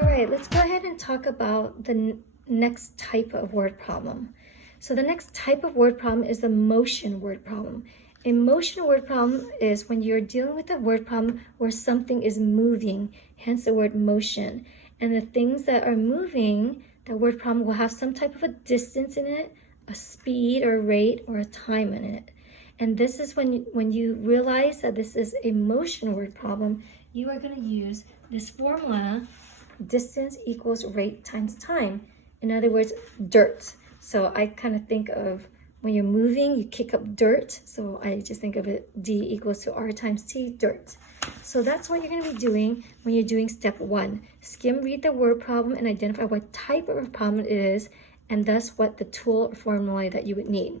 All right, let's go ahead and talk about the next type of word problem. So the next type of word problem is the motion word problem. A motion word problem is when you're dealing with a word problem where something is moving, hence the word motion. And the things that are moving, the word problem will have some type of a distance in it, a speed or rate or a time in it. And this is when you realize that this is a motion word problem, you are going to use this formula, distance equals rate times time. In other words, dirt. So I kind of think of when you're moving, you kick up dirt. So I just think of it, D equals to R times T, dirt. So that's what you're going to be doing when you're doing step 1. Skim read the word problem and identify what type of problem it is, and thus what the tool or formula that you would need.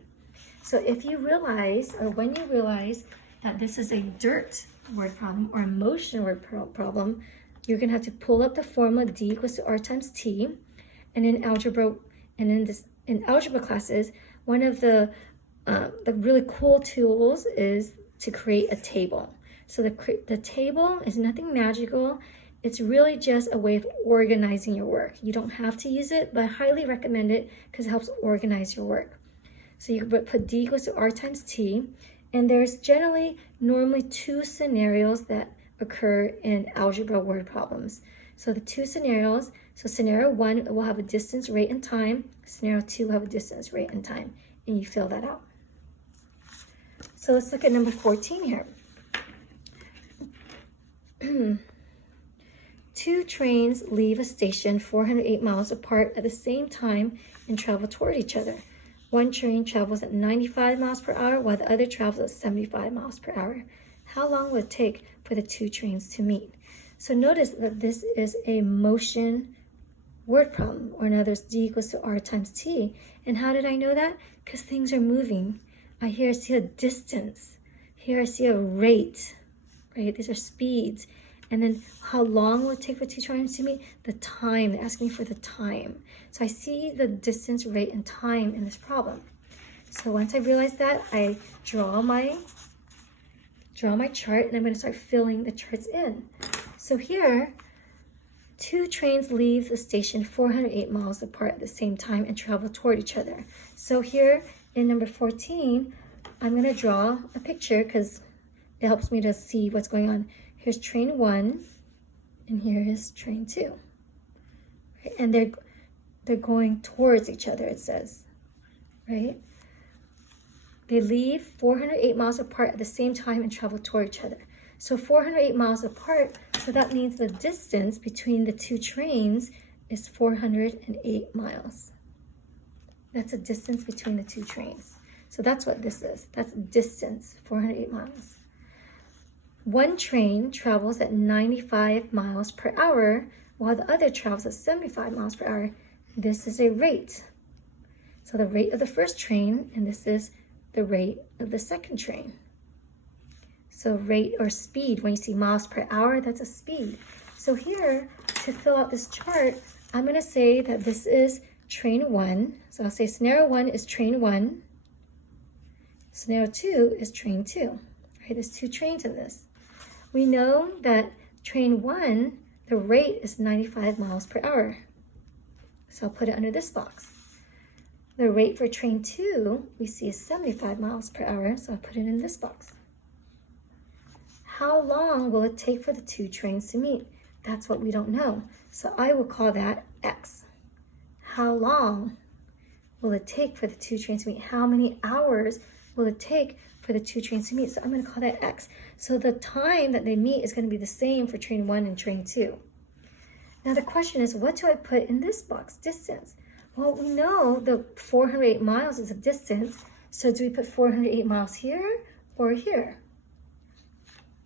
So if you realize, or when you realize that this is a dirt word problem or a motion word problem, you're going to have to pull up the formula D equals to R times T. And in algebra, in algebra classes, one of the really cool tools is to create a table. So the table is nothing magical. It's really just a way of organizing your work. You don't have to use it, but I highly recommend it because it helps organize your work. So you can put D equals to R times T, and there's normally 2 scenarios that occur in algebra word problems. So the 2 scenarios, so scenario 1 will have a distance, rate, and time. Scenario 2 will have a distance, rate, and time, and you fill that out. So let's look at number 14 here. 2 trains leave a station 408 miles apart at the same time and travel toward each other. One train travels at 95 miles per hour while the other travels at 75 miles per hour. How long will it take for the 2 trains to meet? So notice that this is a motion word problem, or in other words, D equals to R times T. And how did I know that? Because things are moving. I see a distance. Here I see a rate, right? These are speeds. And then how long will it take for 2 trains to meet? The time, they're asking me for the time. So I see the distance, rate, and time in this problem. So once I realize that, I draw my chart, and I'm going to start filling the charts in. So here, 2 trains leave the station 408 miles apart at the same time and travel toward each other. So here in number 14, I'm going to draw a picture because it helps me to see what's going on. Here's train 1, and here is train 2. Right? And they're going towards each other, it says, right? They leave 408 miles apart at the same time and travel toward each other. So 408 miles apart, so that means the distance between the 2 trains is 408 miles. That's the distance between the 2 trains. So that's what this is. That's distance, 408 miles. One train travels at 95 miles per hour while the other travels at 75 miles per hour. This is a rate. So the rate of the first train, and this is the rate of the second train. So rate or speed, when you see miles per hour, that's a speed. So here, to fill out this chart, I'm going to say that this is train 1. So I'll say scenario 1 is train 1. Scenario 2 is train 2. Right, there's 2 trains in this. We know that train 1, the rate is 95 miles per hour. So I'll put it under this box. The rate for train 2, we see is 75 miles per hour, so I'll put it in this box. How long will it take for the 2 trains to meet? That's what we don't know. So I will call that X. How long will it take for the 2 trains to meet? How many hours will it take for the 2 trains to meet? So I'm going to call that X. So the time that they meet is going to be the same for train 1 and train 2. Now the question is, what do I put in this box? Distance. Well, we know the 408 miles is a distance. So do we put 408 miles here or here?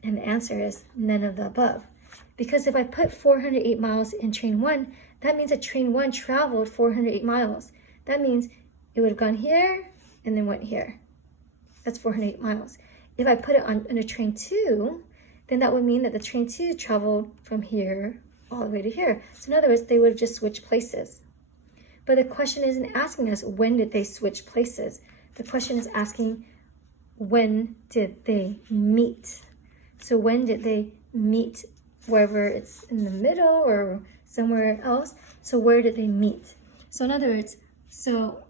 And the answer is none of the above. Because if I put 408 miles in train 1, that means that train 1 traveled 408 miles. That means it would have gone here and then went here. That's 408 miles. If I put it on a train 2, then that would mean that the train 2 traveled from here all the way to here. So in other words, they would have just switched places. But the question isn't asking us when did they switch places. The question is asking when did they meet. So when did they meet wherever it's in the middle or somewhere else. So where did they meet? So in other words, so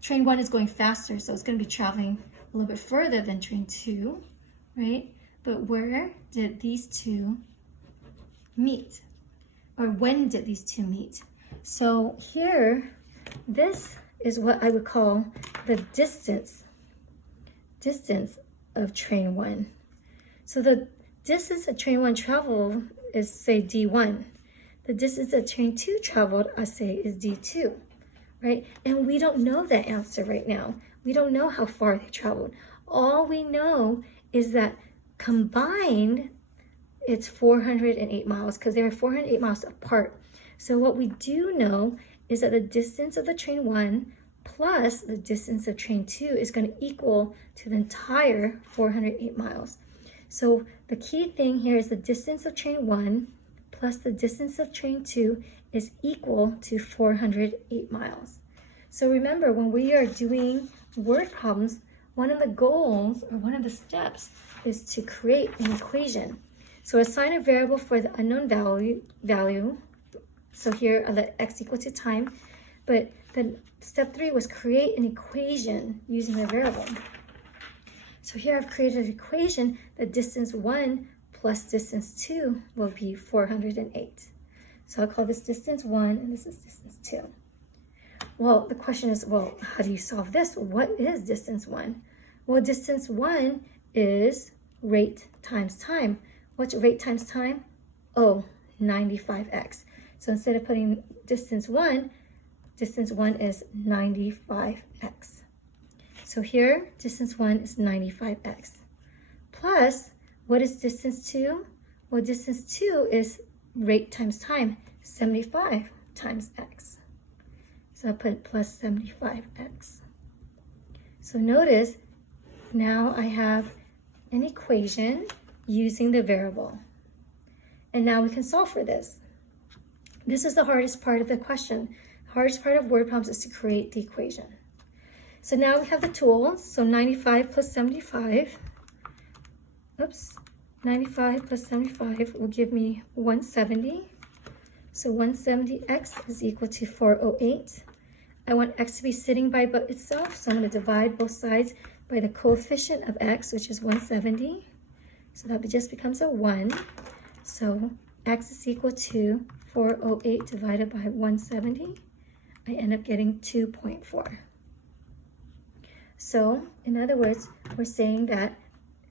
train 1 is going faster, so it's going to be traveling a little bit further than train 2, right? But where did these two meet? Or when did these two meet? So here, this is what I would call the distance of train 1. So the distance that train 1 traveled is, say, D1. The distance that train 2 traveled, I say, is D2, right? And we don't know that answer right now. We don't know how far they traveled. All we know is that combined, it's 408 miles because they were 408 miles apart. So what we do know is that the distance of the train 1 plus the distance of train 2 is going to equal to the entire 408 miles. So the key thing here is the distance of train 1 plus the distance of train 2 is equal to 408 miles. So remember, when we are doing word problems, one of the goals or one of the steps is to create an equation. So assign a variable for the unknown value. So here I let x equal to time, but then step 3 was create an equation using the variable. So here I've created an equation that distance 1 plus distance 2 will be 408. So I'll call this distance 1 and this is distance 2. Well, the question is, well, how do you solve this? What is distance 1? Well, distance 1 is rate times time. What's rate times time? Oh, 95x. So instead of putting distance 1 is 95x. So here, distance 1 is 95x. Plus, what is distance 2? Well, distance 2 is rate times time, 75 times x. So I put plus 75x. So notice, now I have an equation using the variable. And now we can solve for this. This is the hardest part of the question. The hardest part of word problems is to create the equation. So now we have the tools. So 95 plus 75. 95 plus 75 will give me 170. So 170x is equal to 408. I want x to be sitting by itself, so I'm going to divide both sides by the coefficient of x, which is 170. So that just becomes a 1. So x is equal to 408 divided by 170. I end up getting 2.4. So, in other words, we're saying that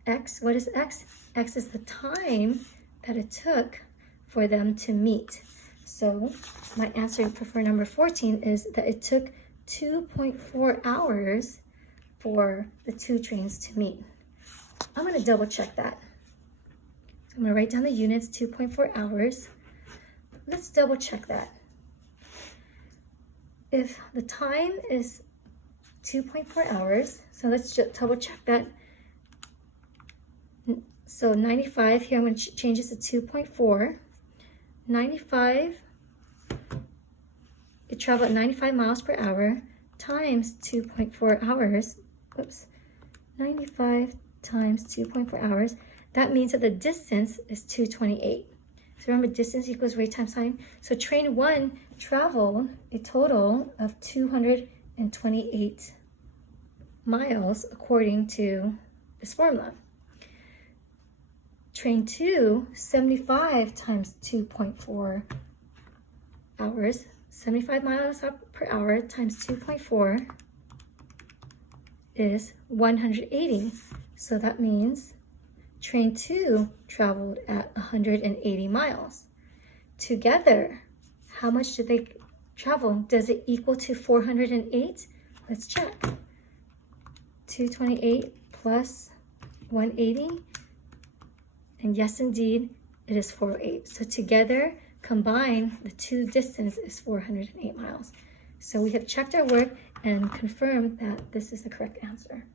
x, what is x? X is the time that it took for them to meet. So, my answer for number 14 is that it took 2.4 hours for the two trains to meet. I'm going to double check that. So I'm going to write down the units, 2.4 hours. Let's double check that. If the time is 2.4 hours, so let's just double check that. So 95, here I'm going to change this to 2.4. 95, it traveled at 95 miles per hour times 2.4 hours. Oops, 95 times 2.4 hours. That means that the distance is 228. So remember, distance equals rate times time. So train 1 traveled a total of 228 miles according to this formula. Train 2, 75 times 2.4 hours, 75 miles per hour times 2.4 is 180. So that means train 2 traveled at 180 miles. Together, how much did they travel? Does it equal to 408? Let's check. 228 plus 180. And yes, indeed, it is 408. So together, combined, the two distance is 408 miles. So we have checked our work and confirmed that this is the correct answer.